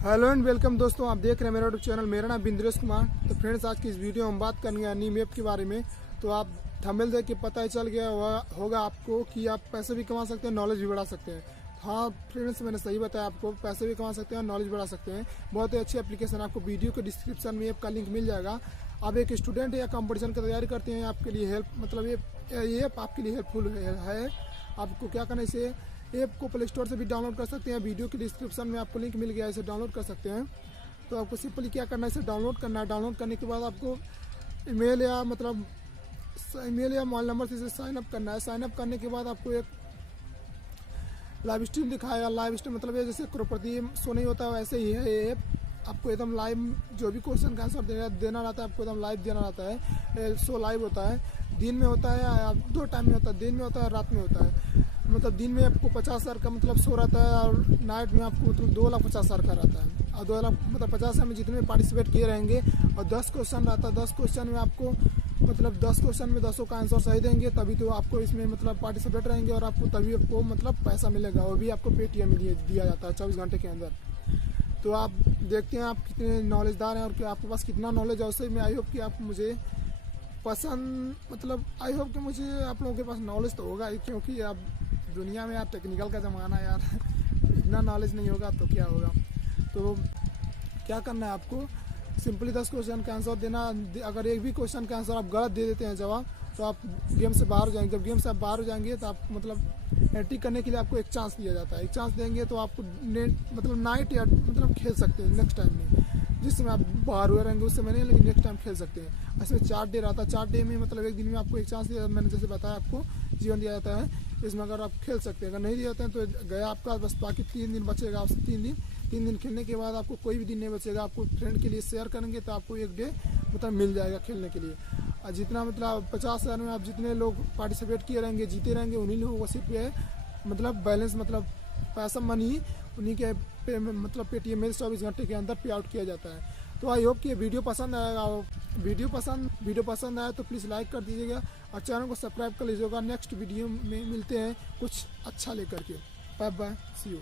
Hello and welcome दोस्तों, आप देख रहे हैं मेरा यूट्यूब चैनल। मेरा नाम बिंद्रेश कुमार। तो फ्रेंड्स, आज की इस वीडियो में हम बात करेंगे अर्निंग ऐप के बारे में। तो आप थंबनेल देख के पता ही चल गया होगा आपको कि आप पैसे भी कमा सकते हैं, नॉलेज भी बढ़ा सकते हैं। हाँ फ्रेंड्स, मैंने सही बताया, आपको पैसे भी कमा सकते हैं, नॉलेज बढ़ा सकते हैं। बहुत ही अच्छी एप्लीकेशन, आपको वीडियो के डिस्क्रिप्शन में ऐप का लिंक मिल जाएगा। आप एक स्टूडेंट या कंपटीशन की तैयारी करते हैं, आपके लिए हेल्प मतलब ये ऐप आपके लिए हेल्पफुल है। आपको क्या करना है, इसे ऐप को प्ले स्टोर से भी डाउनलोड कर सकते हैं। वीडियो के डिस्क्रिप्शन में आपको लिंक मिल गया है, इसे डाउनलोड कर सकते हैं। तो आपको सिंपली क्या करना है, इसे डाउनलोड करना है। डाउनलोड करने के बाद आपको ईमेल या मोबाइल नंबर से इसे साइन अप करना है। साइन अप करने के बाद आपको एक लाइव स्ट्रीम दिखाएगा। लाइव स्ट्रीम मतलब ये जैसे करोड़पति शो नहीं होता, वैसे ही है ये ऐप। आपको एकदम लाइव जो भी क्वेश्चन का आंसर देना रहता है, आपको एकदम लाइव देना रहता है। शो लाइव होता है, दिन में होता है या दो टाइम में होता है, दिन में होता है, रात में होता है। मतलब दिन में आपको 50,000 का मतलब शो रहता है, और नाइट में आपको मतलब 2,50,000 का रहता है। और 2 लाख मतलब 50,000 में जितने पार्टिसिपेट किए रहेंगे, और 10 क्वेश्चन रहता है। 10 क्वेश्चन में आपको मतलब 10 क्वेश्चन में 10 का आंसर सही देंगे, तभी तो आपको इसमें मतलब पार्टिसिपेट रहेंगे, और आपको तभी आपको मतलब पैसा मिलेगा। वो भी आपको पेटीएम दिया जाता है 24 घंटे के अंदर। तो आप देखते हैं आप कितने नॉलेजदार हैं और कि आपके पास कितना नॉलेज है। उससे मैं आई होप कि आप मुझे पसंद मतलब आई होप कि मुझे आप लोगों के पास नॉलेज तो होगा ही, क्योंकि अब दुनिया में यार टेक्निकल का ज़माना है यार। इतना नॉलेज नहीं होगा तो क्या होगा। तो क्या करना है, आपको सिंपली 10 क्वेश्चन का आंसर देना। अगर एक भी क्वेश्चन का आंसर आप गलत दे देते हैं जवाब, तो आप गेम से बाहर हो जाएंगे। जब गेम से आप बाहर हो जाएंगे तो आप मतलब एंट्री करने के लिए आपको एक चांस दिया जाता है। एक चांस देंगे तो आपको मतलब नाइट या मतलब खेल सकते हैं नेक्स्ट टाइम में। जिस समय आप बाहर हुए रहेंगे उस समय नहीं, लेकिन नेक्स्ट टाइम खेल सकते हैं। इसमें 4 डे रहता है। 4 डे में मतलब एक दिन में आपको एक चांस दिया, मैंने जैसे बताया आपको जीवन दिया जाता है। इसमें अगर आप खेल सकते हैं, अगर नहीं दिए जाते हैं तो गया आपका, बस बाकी 3 दिन बचेगा आपसे। 3 दिन खेलने के बाद आपको कोई भी दिन नहीं बचेगा। आपको फ्रेंड के लिए शेयर करेंगे तो आपको एक डे मतलब मिल जाएगा खेलने के लिए। और जितना मतलब 50,000 में आप जितने लोग पार्टिसिपेट किए रहेंगे, जीते रहेंगे, उन्हीं लोगों को सिर्फ मतलब बैलेंस मतलब पैसा मनी उन्हीं के मतलब पेटीएम में 24 घंटे के अंदर पे आउट किया जाता है। तो आई होप कि ये वीडियो पसंद आएगा। वीडियो पसंद आया तो प्लीज़ लाइक कर दीजिएगा और चैनल को सब्सक्राइब कर लीजिएगा। नेक्स्ट वीडियो में मिलते हैं कुछ अच्छा लेकर के। Bye bye, see you.